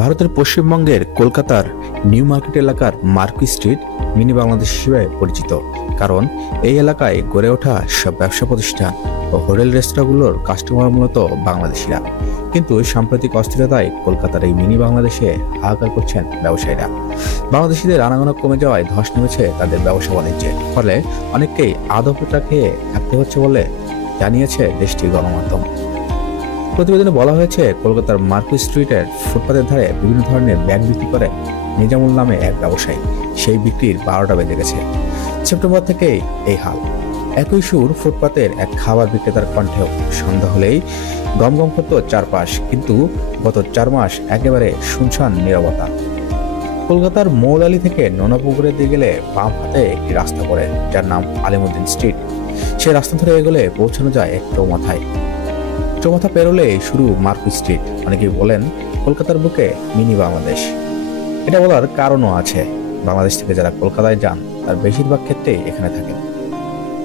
ভারতের পশ্চিমবঙ্গের কলকাতার নিউ মার্কেট এলাকার মার্কুই স্ট্রিট মিনি বাংলাদেশ হিসেবে পরিচিত। কারণ এই এলাকায় গড়ে ওঠা সব ব্যবসা প্রতিষ্ঠান ও হোটেল রেস্তোরাঁগুলোর কাস্টমার মূলত বাংলাদেশিরা। কিন্তু সাম্প্রতিক অস্থিরতায় কলকাতার এই মিনি বাংলাদেশে হাহাকার করছেন ব্যবসায়ীরা। বাংলাদেশিদের আনাগোনা কমে যাওয়ায় ধস নেমেছে তাদের ব্যবসা বাণিজ্যে। ফলে অনেককেই আদপটা খেয়ে থাকতে হচ্ছে বলে জানিয়েছে দেশটির গণমাধ্যম। প্রতিবেদনে বলা হয়েছে, কলকাতার মার্কুই স্ট্রিটের ফুটপাতের ধারে বিভিন্ন ধরনের ব্যাগ বিক্রি করে নিজামুল নামে এক ব্যবসায়ী। সেই বিক্রির 12টা বেজে গেছে। সেপ্টেম্বর থেকেই এই হাল। একই সুর ফুটপাতের এক খাবার বিক্রেতার কণ্ঠেও। সন্ধ্যা হলেই গমগম করত চারপাশ, কিন্তু গত 4 মাস একেবারে শুনশান নীরবতা। কলকাতার মৌলালি থেকে নোনাপুকুরের দিকে গেলে বাম হাতে একটি রাস্তা পড়ে, যার নাম আলিমুদ্দিন স্ট্রিট। সেই রাস্তা ধরে এগোলে পৌঁছানো যায় এক চৌমাথায়। চৌমাথা পেরোলে শুরু মার্কুই স্ট্রিট। অনেকেই বলেন কলকাতার বুকে মিনি বাংলাদেশ। এটা বলার কারণও আছে। বাংলাদেশ থেকে যারা কলকাতায় যান তার বেশিরভাগ ক্ষেত্রেই এখানে থাকেন।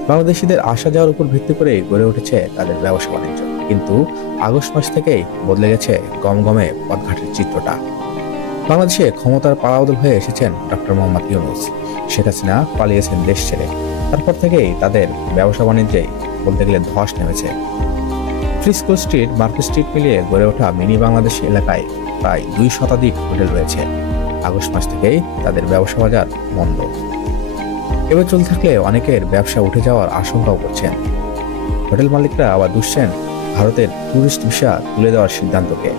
বাংলাদেশিদের আসা যাওয়ার উপর ভিত্তি করে গড়ে উঠেছে তাদের ব্যবসা বাণিজ্য। কিন্তু আগস্ট মাস থেকেই বদলে গেছে গমগমে পথঘাটের চিত্রটা। বাংলাদেশে ক্ষমতার পালাবদল হয়ে এসেছেন ডক্টর মোহাম্মদ ইউনূস। শেখ হাসিনা পালিয়েছেন দেশ ছেড়ে। তারপর থেকেই তাদের ব্যবসা বাণিজ্যে বলতে গেলে ধস নেমেছে। ফ্রিস্কো স্ট্রিট, মার্কুই স্ট্রিট মিলিয়ে গড়ে ওঠা মিনি বাংলাদেশ এলাকায় প্রায় 2 শতাধিক হোটেল রয়েছে। আগস্ট মাস থেকেই তাদের ব্যবসা বাজার মন্দ। এবার চলতে থাকলে অনেকের ব্যবসা উঠে যাওয়ার আশঙ্কাও করছেন। হোটেল মালিকরা আবার দুষছেন ভারতের ট্যুরিস্ট ভিসা তুলে দেওয়ার সিদ্ধান্তকে।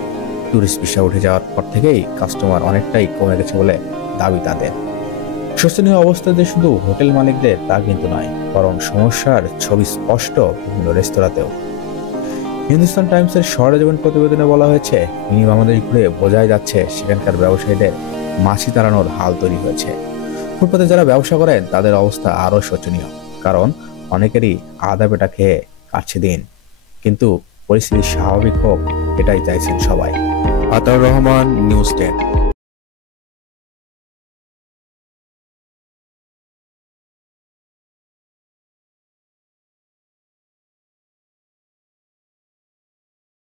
ট্যুরিস্ট ভিসা উঠে যাওয়ার পর থেকেই কাস্টমার অনেকটাই কমে গেছে বলে দাবি তাদের। শোচনীয় অবস্থা যে শুধু হোটেল মালিকদের তা কিন্তু নয়, বরং সমস্যার ছবি স্পষ্ট বিভিন্ন রেস্তোরাঁতেও। হিন্দুস্তান টাইমসের সরেজমিন প্রতিবেদনে বলা হয়েছে, মিনি বাংলাদেশ ঘুরে বোঝাই যাচ্ছে সেখানকার ব্যবসায়ীদের মাছি তাড়ানোর হাল তৈরি হয়েছে। ফুটপাতে যারা ব্যবসা করেন তাদের অবস্থা আরও শোচনীয়। কারণ অনেকেরই আধা পেটা খেয়ে কাটছে দিন। কিন্তু পরিস্থিতি স্বাভাবিক হোক, এটাই চাইছেন সবাই। আতাউর রহমান, নিউজ 10।